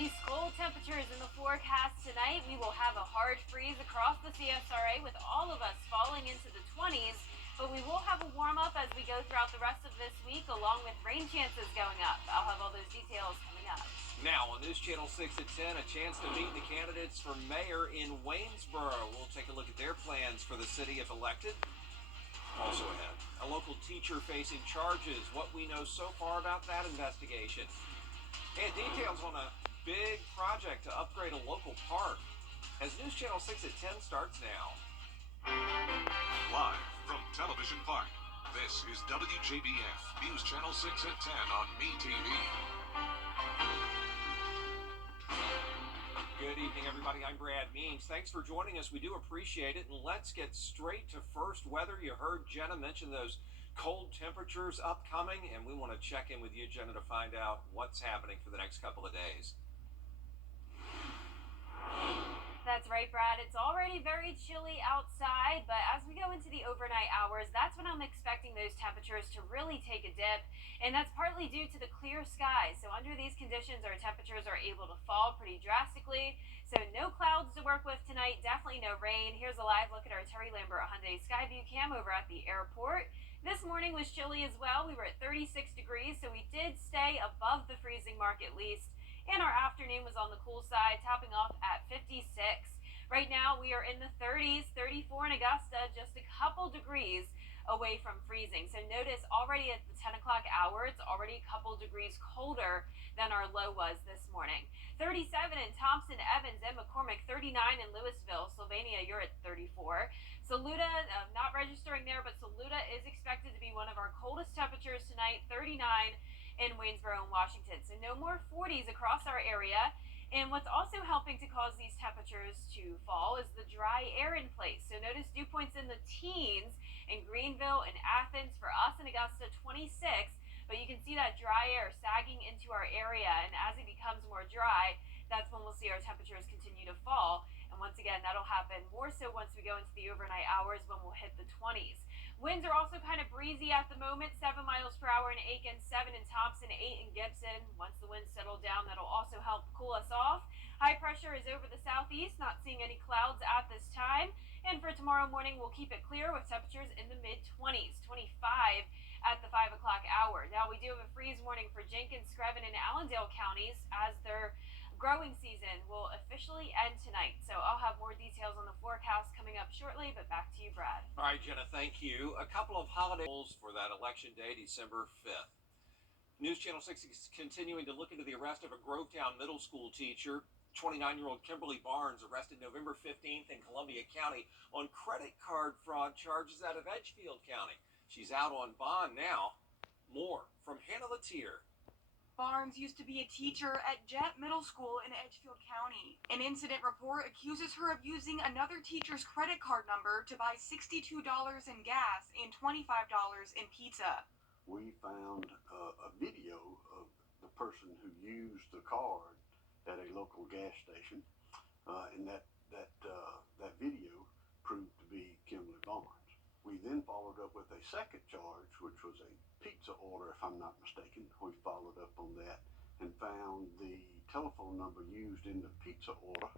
Ice cold temperatures in the forecast tonight. We will have a hard freeze across the CSRA with all of us falling into the 20s, but we will have a warm up as we go throughout the rest of this week, along with rain chances going up. I'll have all those details coming up. Now on News Channel 6 at 10, a chance to meet the candidates for mayor in Waynesboro. We'll take a look at their plans for the city if elected. Also ahead, a local teacher facing charges, what we know so far about that investigation. And details on a big project to upgrade a local park. As News Channel 6 at 10 starts now. Live from Television Park, this is WJBF News Channel 6 at 10 on MeTV. Good evening, everybody. I'm Brad Means. Thanks for joining us. We do appreciate it. And let's get straight to first weather. You heard Jenna mention those cold temperatures upcoming, and we want to check in with you, Jenna, to find out what's happening for the next couple of days. That's right, Brad. It's already very chilly outside, but as we go into the overnight hours, that's when I'm expecting those temperatures to really take a dip, and that's partly due to the clear skies. So under these conditions, our temperatures are able to fall pretty drastically. So no clouds to work with tonight, definitely no rain. Here's a live look at our Terry Lambert Hyundai Skyview cam over at the airport. This morning was chilly as well. We were at 36 degrees, so we did stay above the freezing mark at least. And our afternoon was on the cool side, topping off at 56. Right now, we are in the 30s, 34 in Augusta, just a couple degrees away from freezing. So notice already at the 10 o'clock hour, it's already a couple degrees colder than our low was this morning. 37 in Thompson, Evans, and McCormick, 39 in Louisville. Sylvania, you're at 34. Saluda, not registering there, but Saluda is expected to be one of our coldest temperatures tonight, 39 in Waynesboro and Washington. So no more 40s across our area. And what's also helping to cause these temperatures to fall is the dry air in place. So notice dew points in the teens in Greenville and Athens. For us in Augusta, 26. But you can see that dry air sagging into our area. And as it becomes more dry, that's when we'll see our temperatures continue to fall. And once again, that'll happen more so once we go into the overnight hours when we'll hit the 20s. Winds are also kind of breezy at the moment, 7 miles per hour in Aiken, 7 in Thompson, 8 in Gibson. Once the winds settle down, that'll also help cool us off. High pressure is over the southeast, not seeing any clouds at this time. And for tomorrow morning, we'll keep it clear with temperatures in the mid-20s, 25 at the 5 o'clock hour. Now, we do have a freeze warning for Jenkins, Screven, and Allendale counties as their growing season will officially end tonight. So I'll have more details on the forecast coming up shortly, but back to you, Brad. All right, Jenna, thank you. A couple of holidays for that election day, December 5th. News Channel 6 is continuing to look into the arrest of a Grovetown middle school teacher. 29-year-old Kimberly Barnes arrested November 15th in Columbia County on credit card fraud charges out of Edgefield County. She's out on bond now. More from Hannah Latier. Barnes used to be a teacher at Jet Middle School in Edgefield County. An incident report accuses her of using another teacher's credit card number to buy $62 in gas and $25 in pizza. We found a video of the person who used the card at a local gas station, and that video proved to be Kimberly Barnes. We then followed up with a second charge, which was a pizza order, if I'm not mistaken. We followed up on that and found the telephone number used in the pizza order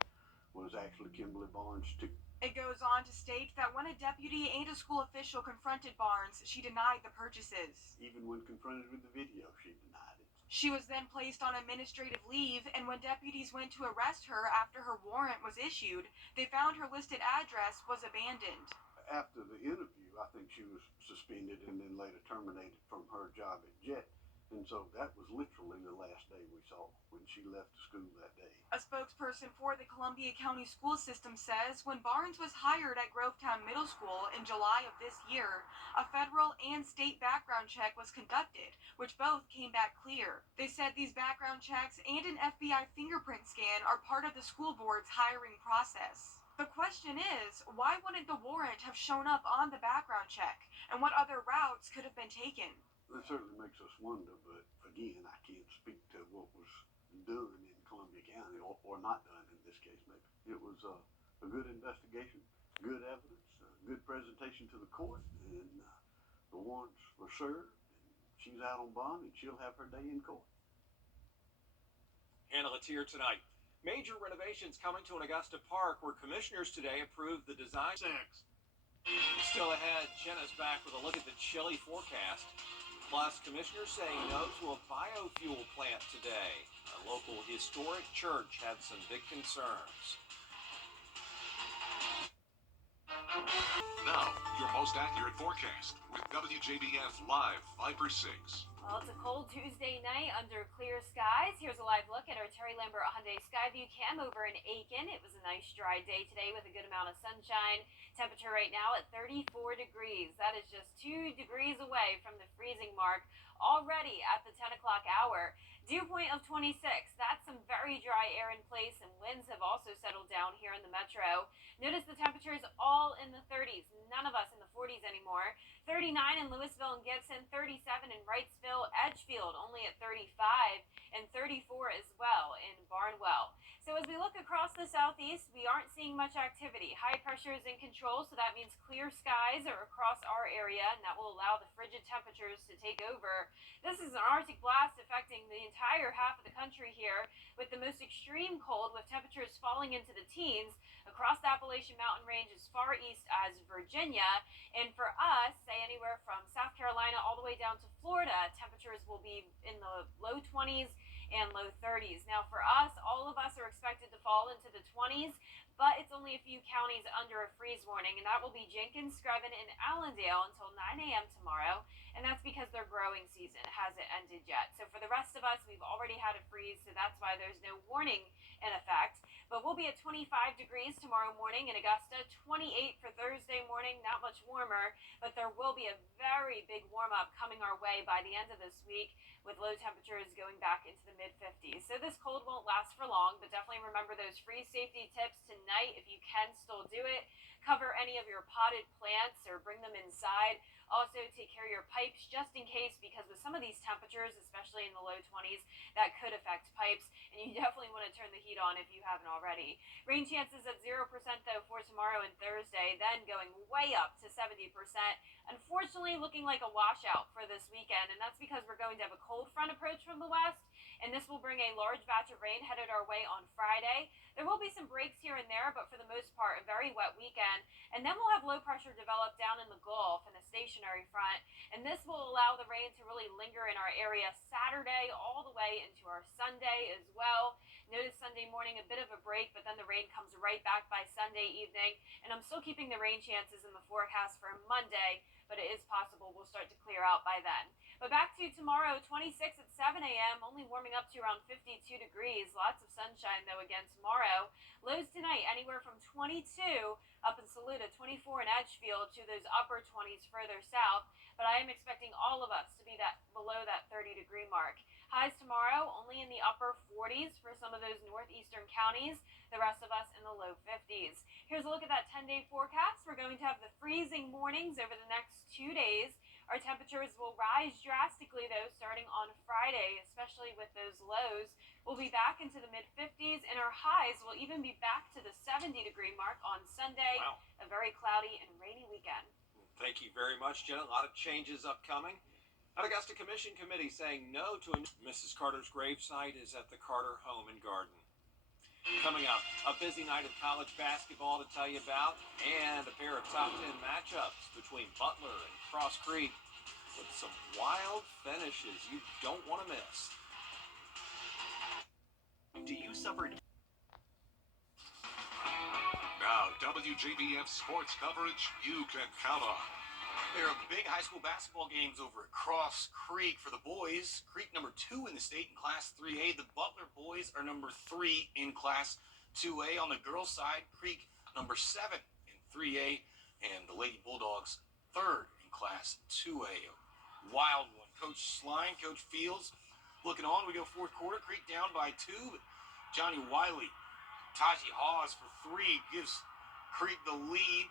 was actually Kimberly Barnes too. It goes on to state that when a deputy and a school official confronted Barnes, she denied the purchases. Even when confronted with the video, she denied it. She was then placed on administrative leave, and when deputies went to arrest her after her warrant was issued, they found her listed address was abandoned. After the interview, I think she was suspended and then later terminated from her job at Jet. And so that was literally the last day we saw when she left school that day. A spokesperson for the Columbia County school system says when Barnes was hired at Grovetown Middle School in July of this year, a federal and state background check was conducted, which both came back clear. They said these background checks and an FBI fingerprint scan are part of the school board's hiring process. The question is, why wouldn't the warrant have shown up on the background check, and what other routes could have been taken? That certainly makes us wonder, but again, I can't speak to what was done in Columbia County, or not done in this case maybe. It was a good investigation, good evidence, good presentation to the court, and the warrants were served, and she's out on bond, and she'll have her day in court. Hannah Latier tonight. Major renovations coming to an Augusta Park where commissioners today approved the design. Still ahead, Jenna's back with a look at the chilly forecast. Plus, commissioners saying no to a biofuel plant today. A local historic church had some big concerns. Now, your most accurate forecast with WJBF Live Viper 6. Well, it's a cold Tuesday night under clear skies. Here's a live look at our Terry Lambert Hyundai Skyview cam over in Aiken. It was a nice dry day today with a good amount of sunshine. Temperature right now at 34 degrees. That is just 2 degrees away from the freezing mark already at the 10 o'clock hour. Dew point of 26. That's some very dry air in place, and winds have also settled down here in the metro. Notice the temperatures all in the 30s. None of us in the 40s anymore. 39 in Louisville and Gibson, 37 in Wrightsville, Edgefield only at 35, and 34 as well in Barnwell. So as we look across the southeast, we aren't seeing much activity. High pressure is in control, so that means clear skies are across our area, and that will allow the frigid temperatures to take over. This is an Arctic blast affecting the entire half of the country here, with the most extreme cold, with temperatures falling into the teens across the Appalachian Mountain Range as far east as Virginia. And for us, say anywhere from South Carolina all the way down to Florida, temperatures will be in the low 20s and low 30s. Now for us, all of us are expected to fall into the 20s, but it's only a few counties under a freeze warning, and that will be Jenkins, Screven, and Allendale until 9 a.m. tomorrow, and that's because their growing season hasn't ended yet. So for the rest of us, we've already had a freeze, so that's why there's no warning in effect. But we'll be at 25 degrees tomorrow morning in Augusta, 28 for Thursday morning, not much warmer, but there will be a very big warm-up coming our way by the end of this week, with low temperatures going back into the mid-50s. So this cold won't last for long, but definitely remember those freeze safety tips tonight if you can still do it. Cover any of your potted plants or bring them inside. Also, take care of your pipes just in case, because with some of these temperatures, especially in the low 20s, that could affect pipes, and you definitely want to turn the heat on if you haven't already. Rain chances at 0% though for tomorrow and Thursday, then going way up to 70%. Unfortunately, looking like a washout for this weekend, and that's because we're going to have a cold front approach from the west, and this will bring a large batch of rain headed our way on Friday. There will be some breaks here and there, but for the most part, a very wet weekend. And then we'll have low pressure develop down in the Gulf in a stationary front, and this will allow the rain to really linger in our area Saturday all the way into our Sunday as well. Notice Sunday morning a bit of a break, but then the rain comes right back by Sunday evening, and I'm still keeping the rain chances in the forecast for Monday, but it is possible we'll start to clear out by then. But back to tomorrow, 26 at 7 a.m., only warming up to around 52 degrees. Lots of sunshine, though, again tomorrow. Lows tonight, anywhere from 22 up in Saluda, 24 in Edgefield, to those upper 20s further south. But I am expecting all of us to be below that 30-degree mark. Highs tomorrow, only in the upper 40s for some of those northeastern counties. The rest of us in the low 50s. Here's a look at that 10-day forecast. We're going to have the freezing mornings over the next 2 days. Our temperatures will rise drastically, though, starting on Friday, especially with those lows. We'll be back into the mid-50s, and our highs will even be back to the 70-degree mark on Sunday. Wow. A very cloudy and rainy weekend. Thank you very much, Jenna. A lot of changes upcoming. An Augusta Commission Committee saying no to Mrs. Carter's gravesite is at the Carter Home and Garden. Coming up, a busy night of college basketball to tell you about, and a pair of top 10 matchups between Butler and Cross Creek with some wild finishes you don't want to miss. Do you suffer? Now, WJBF sports coverage you can count on. There are big high school basketball games over at Cross Creek for the boys. Creek number 2 in the state in Class 3A. The Butler boys are number 3 in Class 2A. On the girls' side, Creek number 7 in 3A, and the Lady Bulldogs 3rd in Class 2A. A wild one. Coach Sline, Coach Fields looking on. We go fourth quarter. Creek down by 2. But Johnny Wiley, Taji Hawes for 3 gives Creek the lead.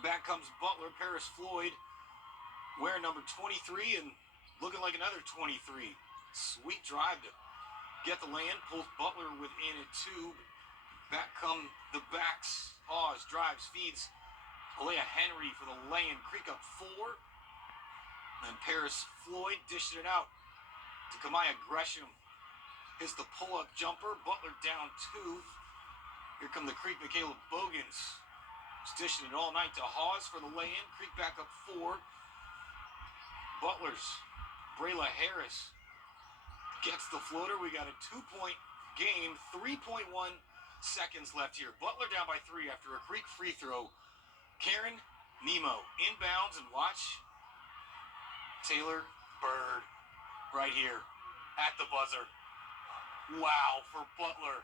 Back comes Butler, Paris Floyd, wearing number 23 and looking like another 23. Sweet drive to get the land, pulls Butler within at 2. Back come the backs. Hawes drives, feeds Alea Henry for the lay-in. Creek up 4. And Paris Floyd dished it out to Kamaya Gresham. hits the pull-up jumper. Butler down 2. Here come the Creek Michaela Bogans. He's dishing it all night to Hawes for the lay-in. Creek back up 4. Butler's Brayla Harris gets the floater. We got a 2-point game. 3.1 seconds left here. Butler down by 3 after a Creek free throw. Karen Nemo inbounds, and watch Taylor Bird right here at the buzzer. Wow, for Butler.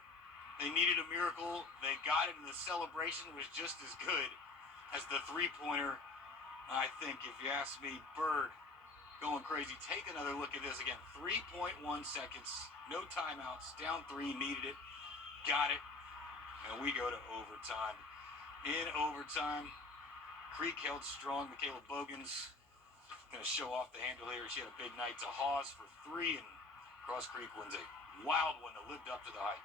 They needed a miracle. They got it, and the celebration was just as good as the three-pointer. I think, if you ask me, Bird going crazy. Take another look at this again. 3.1 seconds. No timeouts. Down 3. Needed it. Got it. And we go to overtime. In overtime, Creek held strong. Michaela Bogans going to show off the handle here. She had a big night to Hawes for 3, and Cross Creek wins a wild one that lived up to the hype,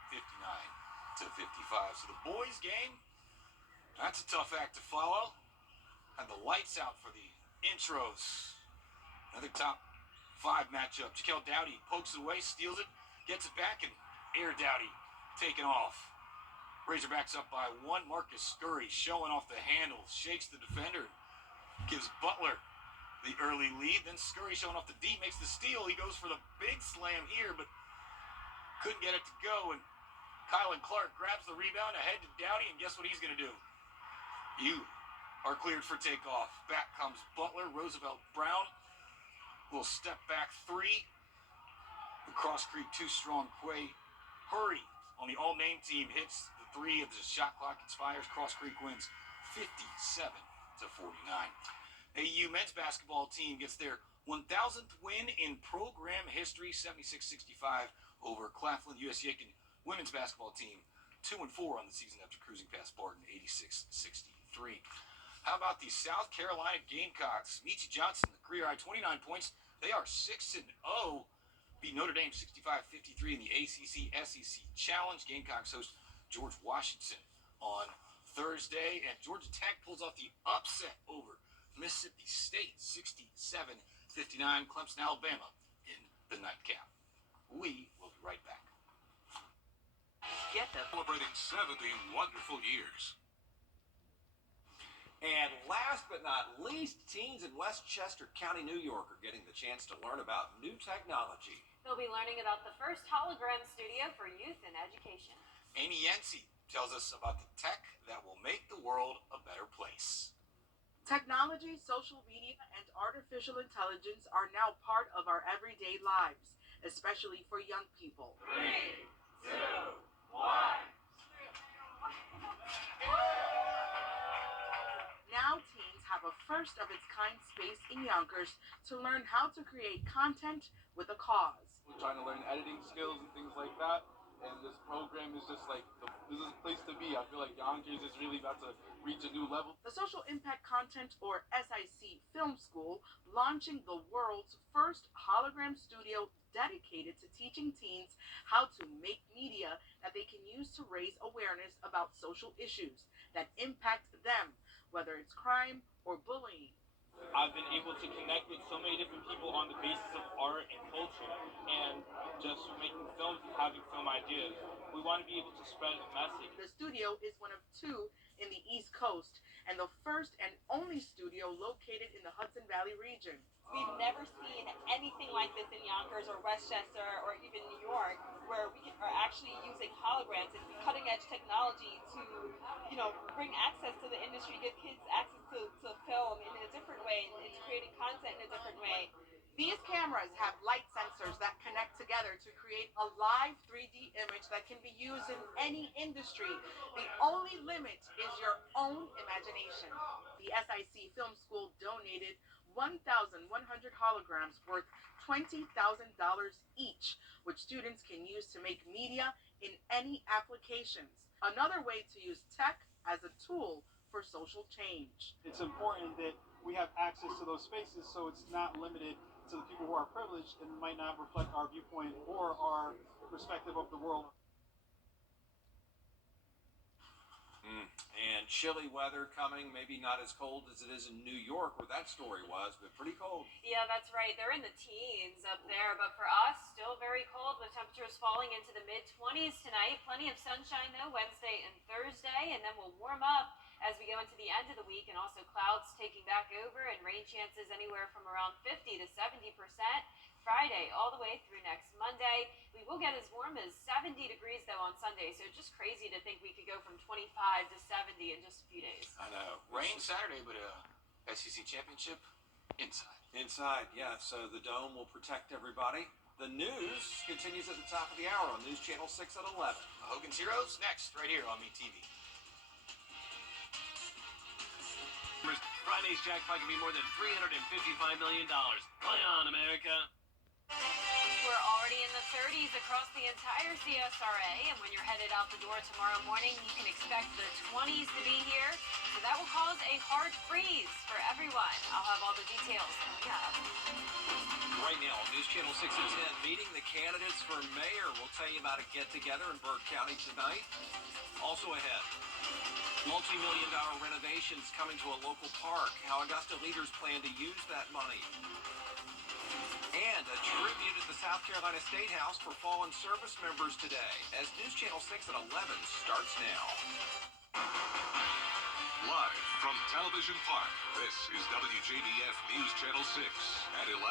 59-55. So the boys' game, that's a tough act to follow. Had the lights out for the intros. Another top 5 matchup. Jaquel Dowdy pokes it away, steals it, gets it back, and Air Dowdy taken off. Razorbacks up by 1. Marcus Scurry showing off the handle, shakes the defender, gives Butler the early lead. Then Scurry showing off the D, makes the steal. He goes for the big slam here, but couldn't get it to go. And Kylan Clark grabs the rebound ahead to Dowdy, and guess what he's going to do? You are cleared for takeoff. Back comes Butler. Roosevelt Brown will step back 3. The Cross Creek 2 strong Quay Hurry on the all-name team hits the 3 of the shot clock expires. Cross Creek wins 57-49. AU men's basketball team gets their 1,000th win in program history, 76-65 over Claflin. US Yakin women's basketball team 2-4 on the season after cruising past Barton, 86-63. How about the South Carolina Gamecocks? Meechie Johnson, the career high 29 points. They are 6-0. Beat Notre Dame 65-53 in the ACC SEC Challenge. Gamecocks host George Washington on Thursday, and Georgia Tech pulls off the upset over Mississippi State 67-59. Clemson, Alabama in the nightcap. We will be right back. Get the celebrating 70 wonderful years. And last but not least, teens in Westchester County, New York are getting the chance to learn about new technology. They'll be learning about the first hologram studio for youth in education. Amy Yancey tells us about the tech that will make the world a better place. Technology, social media, and artificial intelligence are now part of our everyday lives, especially for young people. 3, 2, 1. Now teens have a first-of-its-kind space in Yonkers to learn how to create content with a cause. We're trying to learn editing skills and things like that, and this program is just like, this is a place to be. I feel like Yonkers is really about to reach a new level. The Social Impact Content, or SIC Film School, launching the world's first hologram studio dedicated to teaching teens how to make media that they can use to raise awareness about social issues that impact them, whether it's crime or bullying. I've been able to connect with so many different people on the basis of art and culture, and just making films and having film ideas. We want to be able to spread a message. The studio is one of 2 in the East Coast, and the first and only studio located in the Hudson Valley region. We've never seen anything like this in Yonkers or Westchester or even New York, where we are actually using holograms and cutting-edge technology to, bring access to the industry, give kids access to film in a different way, and it's creating content in a different way. These cameras have light sensors that connect together to create a live 3D image that can be used in any industry. The only limit is your own imagination. The SIC Film School donated 1,100 holograms worth $20,000 each, which students can use to make media in any applications. Another way to use tech as a tool for social change. It's important that we have access to those spaces so it's not limited to the people who are privileged and might not reflect our viewpoint or our perspective of the world. And chilly weather coming, maybe not as cold as it is in New York where that story was, but pretty cold. Yeah, that's right. They're in the teens up there, but for us, still still very cold with temperatures falling into the mid-20s tonight. Plenty of sunshine though Wednesday and Thursday, and then we'll warm up as we go into the end of the week, and also clouds taking back over and rain chances anywhere from around 50 to 70%. Friday all the way through next Monday. We will get as warm as 70 degrees though on Sunday, so just crazy to think we could go from 25 to 70 in just a few days. I know. Rain Saturday, but SEC championship inside. Inside, yeah. So the dome will protect everybody. The news continues at the top of the hour on News Channel 6 at 11. Hogan's Heroes next, right here on MeTV. Friday's jackpot can be more than $355 million. Play on, America. We're already in the 30s across the entire CSRA, and when you're headed out the door tomorrow morning, you can expect the 20s to be here. So that will cause a hard freeze for everyone. I'll have all the details coming up. Right now on News Channel 6 at 10, meeting the candidates for mayor. We'll tell you about a get-together in Burke County tonight. Also ahead, multi-million-dollar renovations coming to a local park. How Augusta leaders plan to use that money. And a tribute at the South Carolina State House for fallen service members today, as News Channel 6 at 11 starts now. Live from Television Park, this is WJBF News Channel 6 at 11.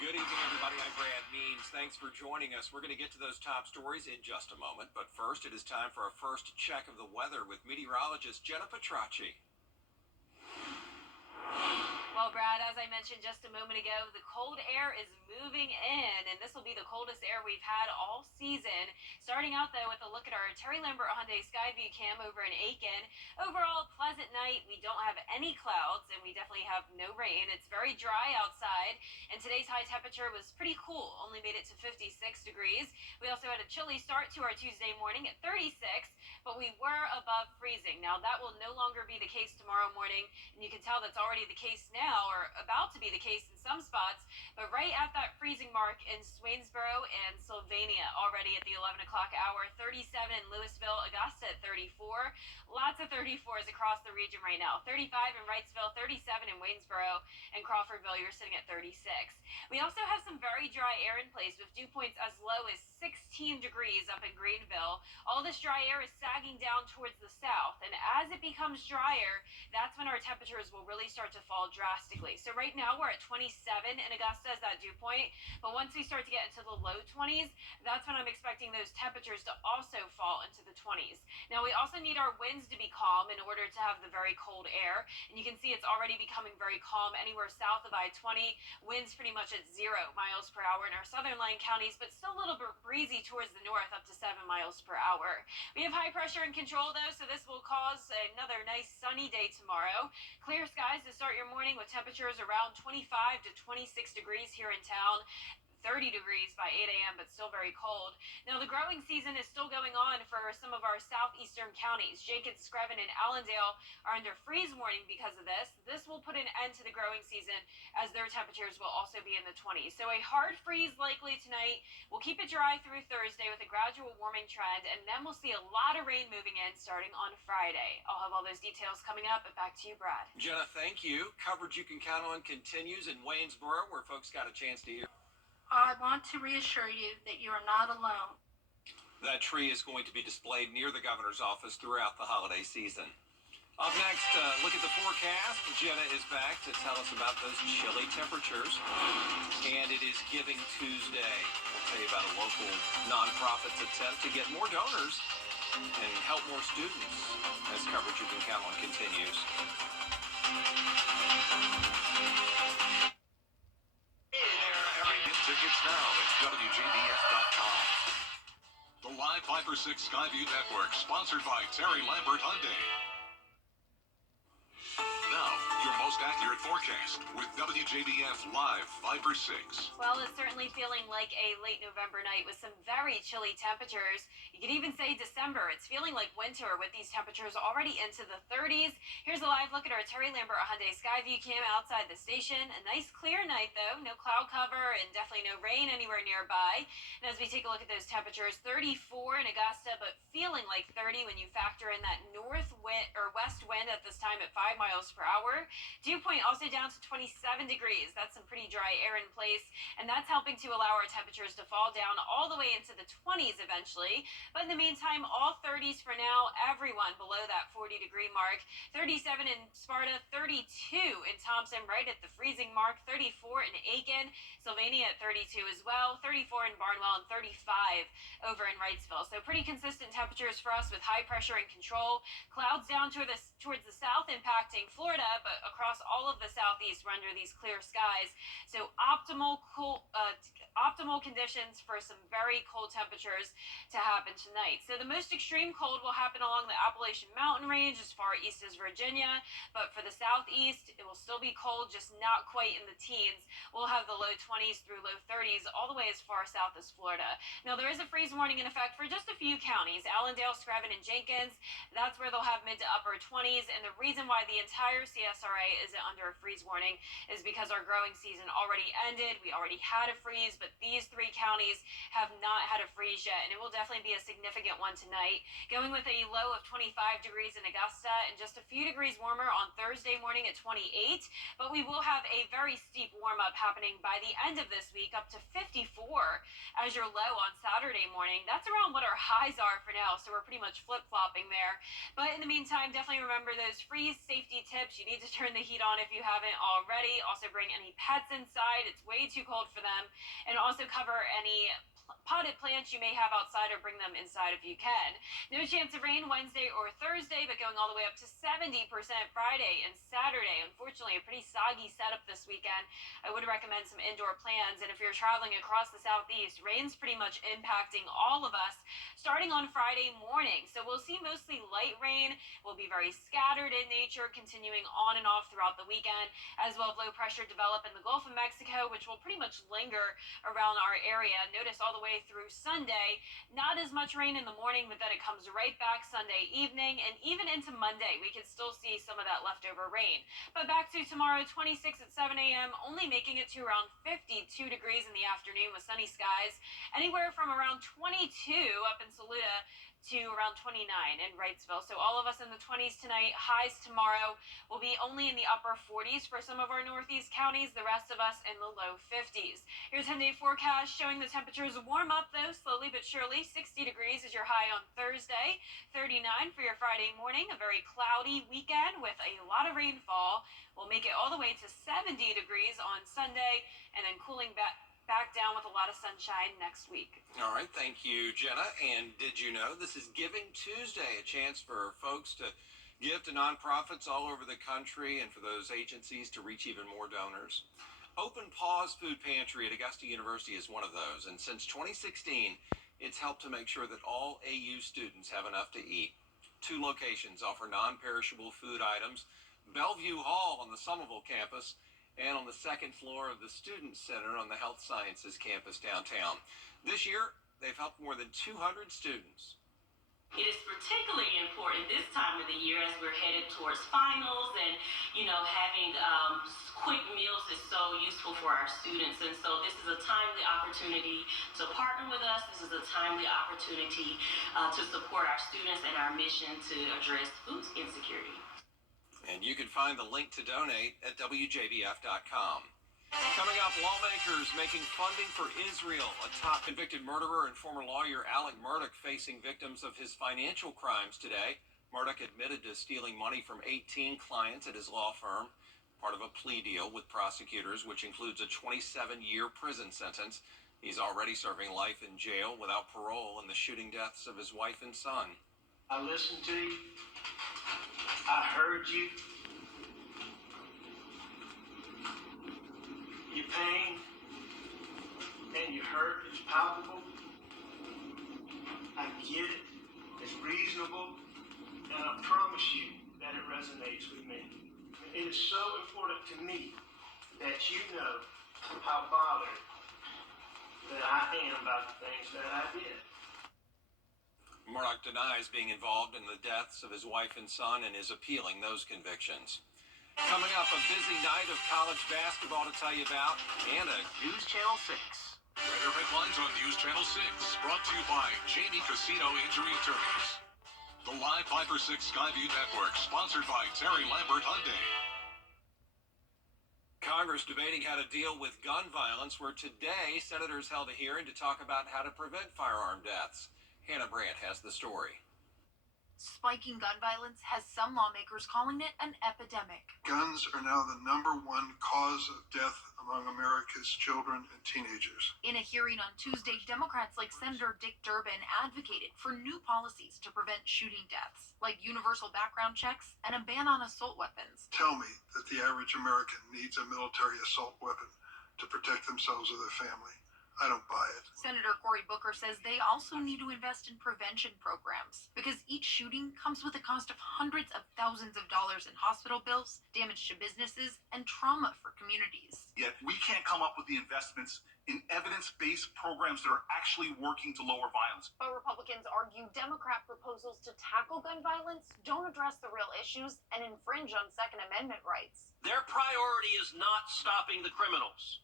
Good evening, everybody. I'm Brad Means. Thanks for joining us. We're going to get to those top stories in just a moment, but first it is time for our first check of the weather with meteorologist Jenna Petracci. Well, Brad, as I mentioned just a moment ago, the cold air is moving in, and this will be the coldest air we've had all season. Starting out, though, with a look at our Terry Lambert Hyundai Skyview cam over in Aiken. Overall, pleasant night. We don't have any clouds, and we definitely have no rain. It's very dry outside, and today's high temperature was pretty cool. Only made it to 56 degrees. We also had a chilly start to our Tuesday morning at 36, but we were above freezing. Now, that will no longer be the case tomorrow morning, and you can tell that's already the case now, or about to be the case in some spots, but right at that freezing mark in Swainsboro and Sylvania already at the 11 o'clock hour, 37 in Louisville, Augusta at 34, lots of 34s across the region right now, 35 in Wrightsville, 37 in Waynesboro, and Crawfordville, you're sitting at 36. We also have some very dry air in place with dew points as low as 16 degrees up in Greenville. All this dry air is sagging down towards the south, and as it becomes drier, that's when our temperatures will really start to fall drastically. So right now we're at 27 in Augusta as that dew point, but once we start to get into the low 20s, that's when I'm expecting those temperatures to also fall into the 20s. Now we also need our winds to be calm in order to have the very cold air, and you can see it's already becoming very calm anywhere south of I-20. Winds pretty much at 0 miles per hour in our southern line counties, but still a little bit breezy towards the north, up to 7 miles per hour. We have high pressure in control though, so this will cause another nice sunny day tomorrow. Clear skies to start your morning with temperatures around 25 to 26 degrees here in town. 30 degrees by 8 a.m., but still very cold. Now, the growing season is still going on for some of our southeastern counties. Jenkins, Screven, and Allendale are under freeze warning because of this. This will put an end to the growing season as their temperatures will also be in the 20s. So a hard freeze likely tonight. We'll keep it dry through Thursday with a gradual warming trend, and then we'll see a lot of rain moving in starting on Friday. I'll have all those details coming up, but back to you, Brad. Jenna, thank you. Coverage you can count on continues in Waynesboro, where folks got a chance to hear. I want to reassure you that you are not alone. That tree is going to be displayed near the governor's office throughout the holiday season. Up next, look at the forecast. Jenna is back to tell us about those chilly temperatures. And it is Giving Tuesday. We'll tell you about a local nonprofit's attempt to get more donors and help more students, as coverage you can count on continues. Tickets now at WJBF.com. The Live 5 for 6 Skyview Network, sponsored by Terry Lambert Hyundai. Now, your most accurate forecast with WJBF Live 5 for 6. Well, it's certainly feeling like a late November night with some very chilly temperatures. You could even say December. It's feeling like winter with these temperatures already into the 30s. Here's a live look at our Terry Lambert Hyundai Skyview cam outside the station. A nice clear night, though. No cloud cover and definitely no rain anywhere nearby. And as we take a look at those temperatures, 34 in Augusta, but feeling like 30 when you factor in that north wind or west wind at this time at 5 miles per hour. Dew point also also down to 27 degrees. That's some pretty dry air in place, and that's helping to allow our temperatures to fall down all the way into the 20s eventually. But in the meantime, all 30s for now, everyone below that 40-degree mark. 37 in Sparta, 32 in Thompson, right at the freezing mark, 34 in Aiken, Sylvania at 32 as well, 34 in Barnwell, and 35 over in Wrightsville. So pretty consistent temperatures for us with high pressure in control. Clouds down towards the south impacting Florida, but across all of the southeast we're under these clear skies. So optimal conditions for some very cold temperatures to happen tonight. So the most extreme cold will happen along the Appalachian Mountain Range as far east as Virginia, but for the southeast it will still be cold, just not quite in the teens. We'll have the low 20s through low 30s all the way as far south as Florida. Now there is a freeze warning in effect for just a few counties, Allendale, Screven, and Jenkins. That's where they'll have mid to upper 20s, and the reason why the entire CSRA is under a freeze warning is because our growing season already ended. We already had a freeze, but these three counties have not had a freeze yet, and it will definitely be a significant one tonight. Going with a low of 25 degrees in Augusta and just a few degrees warmer on Thursday morning at 28, but we will have a very steep warm-up happening by the end of this week, up to 54 as your low on Saturday morning. That's around what our highs are for now, so we're pretty much flip-flopping there. But in the meantime, definitely remember those freeze safety tips. You need to turn the heat on if you haven't already. Also bring any pets inside. It's way too cold for them. And also cover any potted plants you may have outside, or bring them inside if you can. No chance of rain Wednesday or Thursday, but going all the way up to 70% Friday and Saturday. Unfortunately, a pretty soggy setup this weekend. I would recommend some indoor plans, and if you're traveling across the southeast, rain's pretty much impacting all of us starting on Friday morning. So we'll see mostly light rain. Will be very scattered in nature, continuing on and off throughout the weekend, as well as low pressure develop in the Gulf of Mexico, which will pretty much linger around our area. Notice all the way through Sunday, not as much rain in the morning, but then it comes right back Sunday evening, and even into Monday we could still see some of that leftover rain. But back to tomorrow, 26 at 7 a.m., only making it to around 52 degrees in the afternoon with sunny skies, anywhere from around 22 up in Saluda to around 29 in Wrightsville. So all of us in the 20s tonight. Highs tomorrow will be only in the upper 40s for some of our northeast counties, the rest of us in the low 50s. Your 10-day forecast showing the temperatures warm up though, slowly but surely. 60 degrees is your high on Thursday, 39 for your Friday morning. A very cloudy weekend with a lot of rainfall. We'll make it all the way to 70 degrees on Sunday, and then cooling back down with a lot of sunshine next week. All right, thank you, Jenna. And did you know this is Giving Tuesday, a chance for folks to give to nonprofits all over the country and for those agencies to reach even more donors? Open Paws Food Pantry at Augusta University is one of those, and since 2016, it's helped to make sure that all AU students have enough to eat. 2 locations offer non-perishable food items: Bellevue Hall on the Somerville campus, and on the 2nd floor of the Student Center on the Health Sciences campus downtown. This year, they've helped more than 200 students. It is particularly important this time of the year as we're headed towards finals, and having quick meals is so useful for our students, and so this is a timely opportunity to partner with us. This is a timely opportunity to support our students and our mission to address food insecurity. And you can find the link to donate at WJBF.com. Coming up, lawmakers making funding for Israel. A top convicted murderer and former lawyer, Alec Murdaugh, facing victims of his financial crimes today. Murdaugh admitted to stealing money from 18 clients at his law firm, part of a plea deal with prosecutors, which includes a 27-year prison sentence. He's already serving life in jail without parole in the shooting deaths of his wife and son. I listened to you. I heard you. Your pain and your hurt is palpable. I get it. It's reasonable. And I promise you that it resonates with me. It is so important to me that you know how bothered that I am about the things that I did. Murdaugh denies being involved in the deaths of his wife and son and is appealing those convictions. Coming up, a busy night of college basketball to tell you about, and a News Channel 6. Weather headlines on News Channel 6, brought to you by Jamie Casino Injury Attorneys. The live 5 for 6 Skyview Network, sponsored by Terry Lambert Hyundai. Congress debating how to deal with gun violence, where today senators held a hearing to talk about how to prevent firearm deaths. Hannah Brandt has the story. Spiking gun violence has some lawmakers calling it an epidemic. Guns are now the #1 cause of death among America's children and teenagers. In a hearing on Tuesday, Democrats like Senator Dick Durbin advocated for new policies to prevent shooting deaths, like universal background checks and a ban on assault weapons. Tell me that the average American needs a military assault weapon to protect themselves or their family. I don't buy it. Senator Cory Booker says they also need to invest in prevention programs because each shooting comes with a cost of hundreds of thousands of dollars in hospital bills, damage to businesses, and trauma for communities. Yet we can't come up with the investments in evidence-based programs that are actually working to lower violence. But Republicans argue Democrat proposals to tackle gun violence don't address the real issues and infringe on Second Amendment rights. Their priority is not stopping the criminals.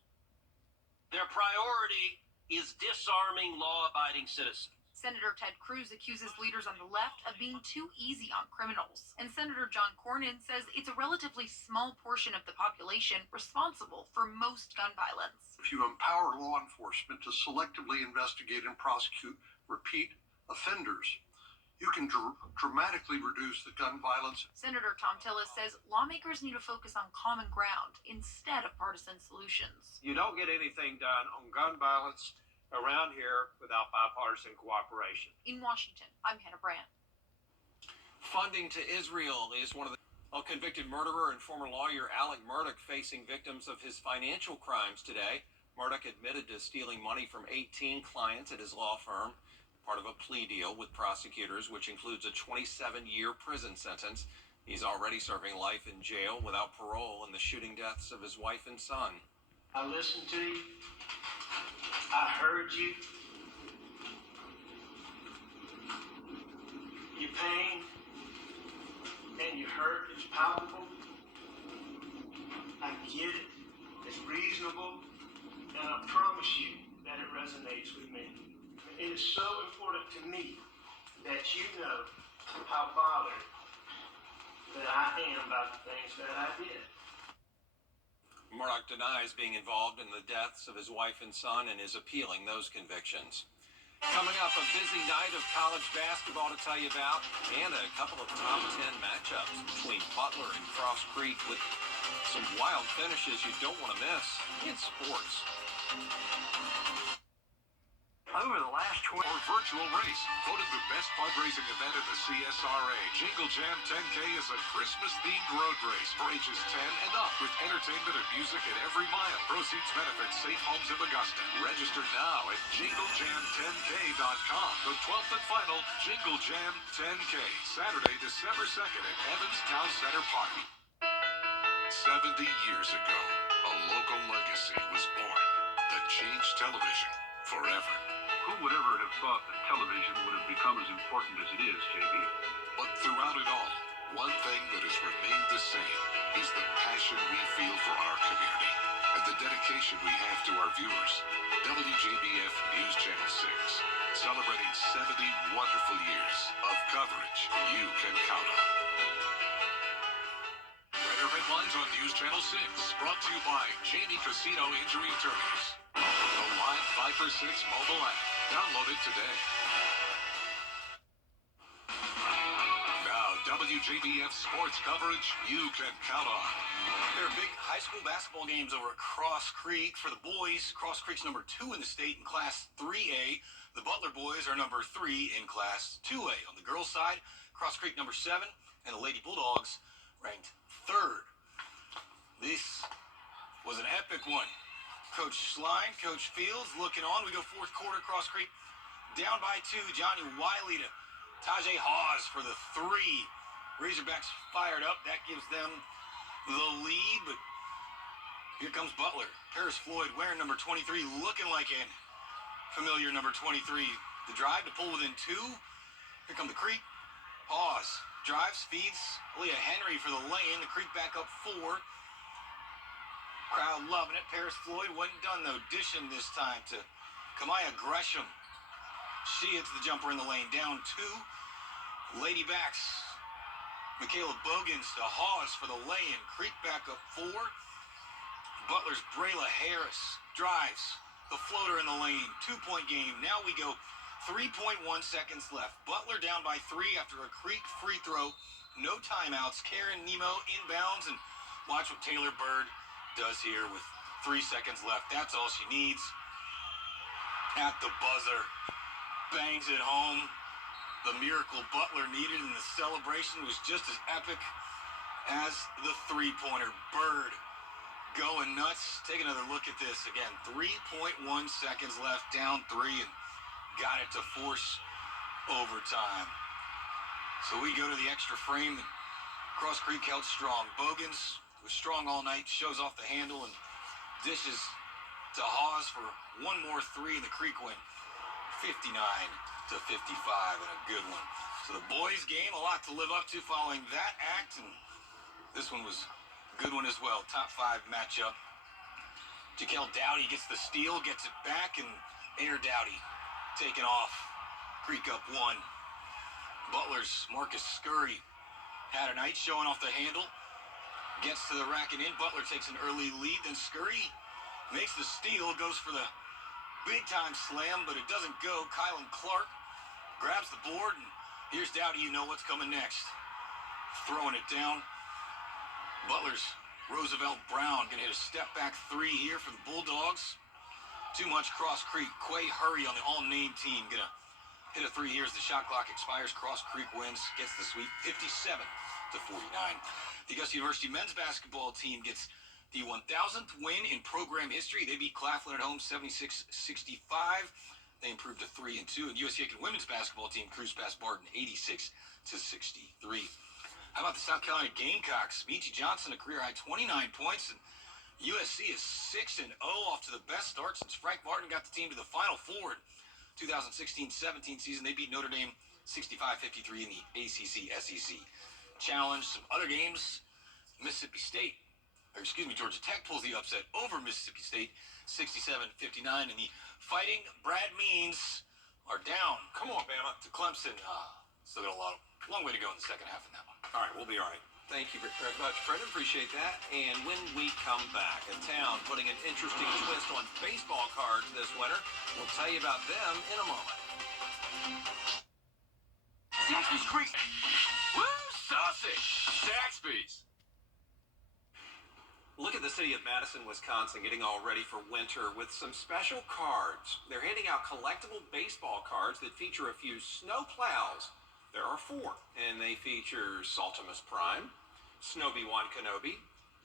Their priority is disarming law-abiding citizens. Senator Ted Cruz accuses leaders on the left of being too easy on criminals. And Senator John Cornyn says it's a relatively small portion of the population responsible for most gun violence. If you empower law enforcement to selectively investigate and prosecute repeat offenders, you can dramatically reduce the gun violence. Senator Tom Tillis says lawmakers need to focus on common ground instead of partisan solutions. You don't get anything done on gun violence around here without bipartisan cooperation. In Washington, I'm Hannah Brandt. Funding to Israel is one of the... A convicted murderer and former lawyer Alec Murdaugh facing victims of his financial crimes today. Murdaugh admitted to stealing money from 18 clients at his law firm, part of a plea deal with prosecutors, which includes a 27-year prison sentence. He's already serving life in jail without parole in the shooting deaths of his wife and son. I listened to you. I heard you. Your pain and your hurt is palpable. I get it. It's reasonable. And I promise you that it resonates with me. It is so important to me that you know how bothered that I am about the things that I did. Murdaugh denies being involved in the deaths of his wife and son and is appealing those convictions. Coming up, a busy night of college basketball to tell you about, and a couple of top 10 matchups between Butler and Cross Creek with some wild finishes you don't want to miss in sports. Over the last 20 or virtual race, voted the best fundraising event in the CSRA. Jingle Jam 10K is a Christmas-themed road race for ages 10 and up, with entertainment and music at every mile. Proceeds benefit Safe Homes of Augusta. Register now at jinglejam10k.com. The 12th and final Jingle Jam 10K, Saturday, December 2nd at Evans Town Center Park. 70 years ago, a local legacy was born that changed television forever. Who would ever have thought that television would have become as important as it is, JB? But throughout it all, one thing that has remained the same is the passion we feel for our community and the dedication we have to our viewers. WJBF News Channel 6, celebrating 70 wonderful years of coverage you can count on. Weather headlines on News Channel 6, brought to you by Jamie Casino Injury Attorneys. The Live Viper 6 mobile app. Download it today. Now, WJBF sports coverage you can count on. There are big high school basketball games over at Cross Creek. For the boys, Cross Creek's number 2 in the state in Class 3A. The Butler boys are number 3 in Class 2A. On the girls' side, Cross Creek number 7, and the Lady Bulldogs ranked 3rd. This was an epic one. Coach Schlein, Coach Fields looking on. We go fourth quarter, Cross Creek down by 2. Johnny Wiley to Tajay Hawes for the 3. Razorbacks fired up. That gives them the lead, but here comes Butler. Paris Floyd wearing number 23, looking like a familiar number 23. The drive to pull within 2. Here come the Creek. Hawes drives, feeds Leah Henry for the lane. The Creek back up 4. Crowd loving it. Paris Floyd wasn't done, though. Dishing this time to Kamaya Gresham. She hits the jumper in the lane. Down 2. Lady backs. Michaela Bogans to Hawes for the lay-in. Creek back up 4. Butler's Brayla Harris drives. The floater in the lane. 2-point game. Now we go 3.1 seconds left. Butler down by 3 after a Creek free throw. No timeouts. Karen Nemo inbounds. And watch what Taylor Bird does here with 3 seconds left. That's all she needs. At the buzzer. Bangs it home. The miracle Butler needed, and the celebration was just as epic as the three-pointer. Bird going nuts. Take another look at this. Again, 3.1 seconds left, down 3, and got it to force overtime. So we go to the extra frame. Cross Creek held strong. Bogans was strong all night, shows off the handle, and dishes to Hawes for one more 3, and the Creek win 59-55, and a good one. So the boys' game, a lot to live up to following that act, and this one was a good one as well. Top 5 matchup. Jaquel Dowdy gets the steal, gets it back, and Air Dowdy taken off. Creek up 1. Butler's Marcus Scurry had a night showing off the handle. Gets to the rack and in. Butler takes an early lead, then Scurry makes the steal, goes for the big-time slam, but it doesn't go. Kylan Clark grabs the board, and here's Dowdy. You know what's coming next. Throwing it down. Butler's Roosevelt Brown going to hit a step-back 3 here for the Bulldogs. Too much Cross Creek. Quay Hurry on the all-name team going to hit a 3 here as the shot clock expires. Cross Creek wins, gets the sweep 57-49. The Augusta University men's basketball team gets the 1,000th win in program history. They beat Claflin at home 76-65. They improved to 3-2. And USC Aiken women's basketball team cruised past Barton 86-63. How about the South Carolina Gamecocks? Meechie Johnson, a career-high 29 points. And USC is 6-0, off to the best start since Frank Martin got the team to the Final Four in 2016-17 season. They beat Notre Dame 65-53 in the ACC SEC Challenge. Some other games, Georgia Tech pulls the upset over Mississippi State 67-59. And the Fighting Brad Means are down. Come on, Bama. To Clemson. Still got a long way to go in the second half in that one. All right, we'll be all right. Thank you very much, Brendan. Appreciate that. And when we come back, a town putting an interesting twist on baseball cards this winter. We'll tell you about them in a moment. Zaxby's Creek. Woo, sausage. Zaxby's. Look at the city of Madison, Wisconsin getting all ready for winter with some special cards. They're handing out collectible baseball cards that feature a few snow plows. There are 4, and they feature Saltimus Prime, Snow-Obi-Wan Kenobi,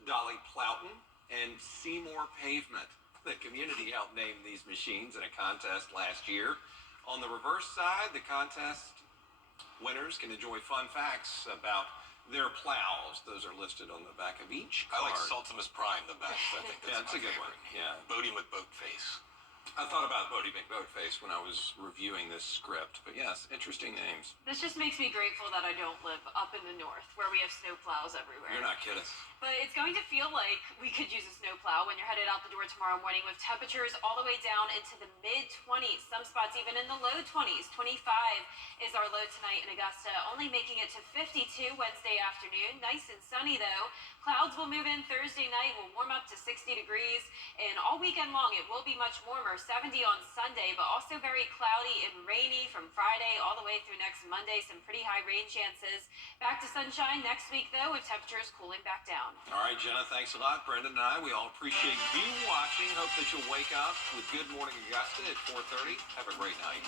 Dolly Plowton, and Seymour Pavement. The community helped name these machines in a contest last year. On the reverse side, the contest winners can enjoy fun facts about their plows. Those are listed on the back of each card. I like Saltimus Prime the best. I think that's a good favorite. one. Yeah. Bodie McBoatface. I thought about Bodie McBoatface when I was reviewing this script, but yes, interesting names. This just makes me grateful that I don't live up in the north where we have snow plows everywhere. You're not kidding. But it's going to feel like we could use a snowplow when you're headed out the door tomorrow morning with temperatures all the way down into the mid-20s. Some spots even in the low 20s. 25 is our low tonight in Augusta, only making it to 52 Wednesday afternoon. Nice and sunny though. Clouds will move in Thursday night, will warm up to 60 degrees, and all weekend long it will be much warmer, 70 on Sunday, but also very cloudy and rainy from Friday all the way through next Monday. Some pretty high rain chances. Back to sunshine next week though, with temperatures cooling back down. All right, Jenna, thanks a lot. Brendan and I, we all appreciate you watching. Hope that you'll wake up with Good Morning Augusta at 4:30. Have a great night.